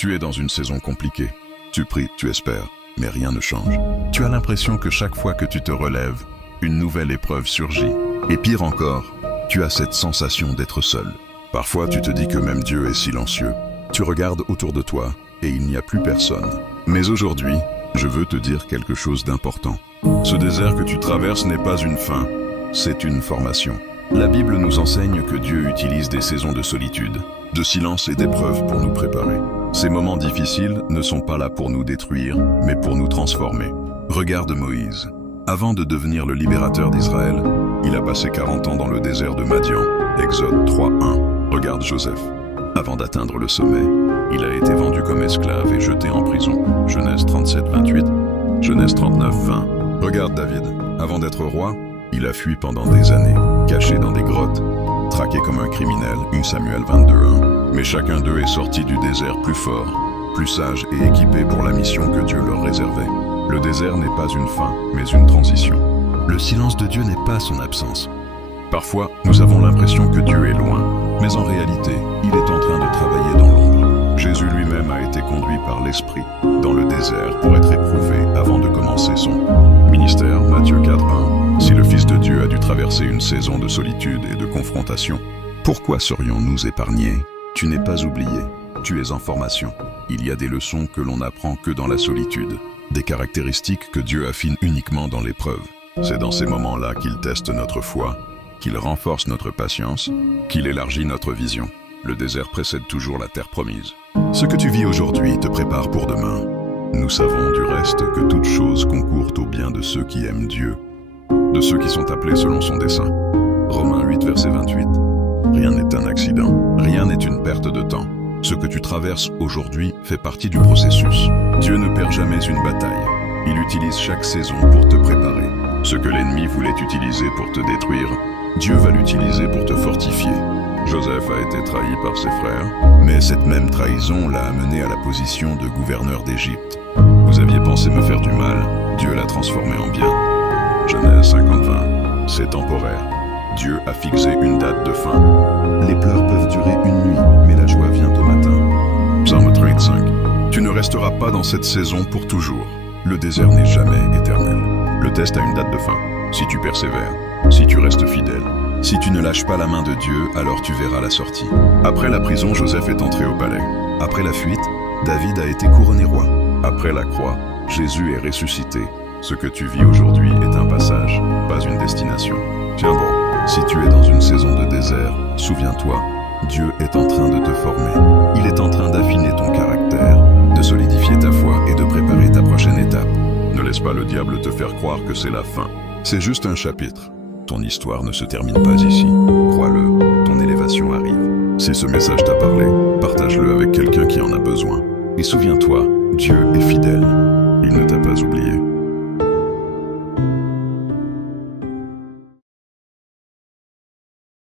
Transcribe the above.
Tu es dans une saison compliquée. Tu pries, tu espères, mais rien ne change. Tu as l'impression que chaque fois que tu te relèves, une nouvelle épreuve surgit. Et pire encore, tu as cette sensation d'être seul. Parfois, tu te dis que même Dieu est silencieux. Tu regardes autour de toi et il n'y a plus personne. Mais aujourd'hui, je veux te dire quelque chose d'important. Ce désert que tu traverses n'est pas une fin, c'est une formation. La Bible nous enseigne que Dieu utilise des saisons de solitude, de silence et d'épreuves pour nous préparer. Ces moments difficiles ne sont pas là pour nous détruire, mais pour nous transformer. Regarde Moïse. Avant de devenir le libérateur d'Israël, il a passé 40 ans dans le désert de Madian, Exode 3:1. Regarde Joseph. Avant d'atteindre le sommet, il a été vendu comme esclave et jeté en prison. Genèse 37:28, Genèse 39:20. Regarde David. Avant d'être roi, il a fui pendant des années, caché dans des grottes, traqué comme un criminel, 1 Samuel 22:1. Mais chacun d'eux est sorti du désert plus fort, plus sage et équipé pour la mission que Dieu leur réservait. Le désert n'est pas une fin, mais une transition. Le silence de Dieu n'est pas son absence. Parfois, nous avons l'impression que Dieu est loin, mais en réalité, il est en train de travailler dans l'ombre. Jésus lui-même a été conduit par l'Esprit dans le désert pour être éprouvé avant de commencer son ministère, Matthieu 4:1. Si le Fils de Dieu a dû traverser une saison de solitude et de confrontation, pourquoi serions-nous épargnés? Tu n'es pas oublié, tu es en formation. Il y a des leçons que l'on n'apprend que dans la solitude, des caractéristiques que Dieu affine uniquement dans l'épreuve. C'est dans ces moments-là qu'il teste notre foi, qu'il renforce notre patience, qu'il élargit notre vision. Le désert précède toujours la terre promise. Ce que tu vis aujourd'hui te prépare pour demain. Nous savons du reste que toutes choses concourent au bien de ceux qui aiment Dieu, de ceux qui sont appelés selon son dessein. Romains 8, verset 28. Rien n'est un accident, rien n'est une perte de temps. Ce que tu traverses aujourd'hui fait partie du processus. Dieu ne perd jamais une bataille. Il utilise chaque saison pour te préparer. Ce que l'ennemi voulait utiliser pour te détruire, Dieu va l'utiliser pour te fortifier. Joseph a été trahi par ses frères, mais cette même trahison l'a amené à la position de gouverneur d'Égypte. Vous aviez pensé me faire du mal, Dieu l'a transformé en bien. Genèse 50:20. C'est temporaire. Dieu a fixé une date de fin. Les pleurs peuvent durer une nuit, mais la joie vient au matin. Psaume 35. Tu ne resteras pas dans cette saison pour toujours. Le désert n'est jamais éternel. Le test a une date de fin. Si tu persévères, si tu restes fidèle, si tu ne lâches pas la main de Dieu, alors tu verras la sortie. Après la prison, Joseph est entré au palais. Après la fuite, David a été couronné roi. Après la croix, Jésus est ressuscité. Ce que tu vis aujourd'hui est un passage, pas une destination. Tiens bon, si tu es dans une saison de désert, souviens-toi, Dieu est en train de te former. Il est en train d'affiner ton caractère, de solidifier ta foi et de préparer ta prochaine étape. Ne laisse pas le diable te faire croire que c'est la fin. C'est juste un chapitre. Ton histoire ne se termine pas ici. Crois-le, ton élévation arrive. Si ce message t'a parlé, partage-le avec quelqu'un qui en a besoin. Et souviens-toi, Dieu est fidèle. Il ne t'a pas oublié.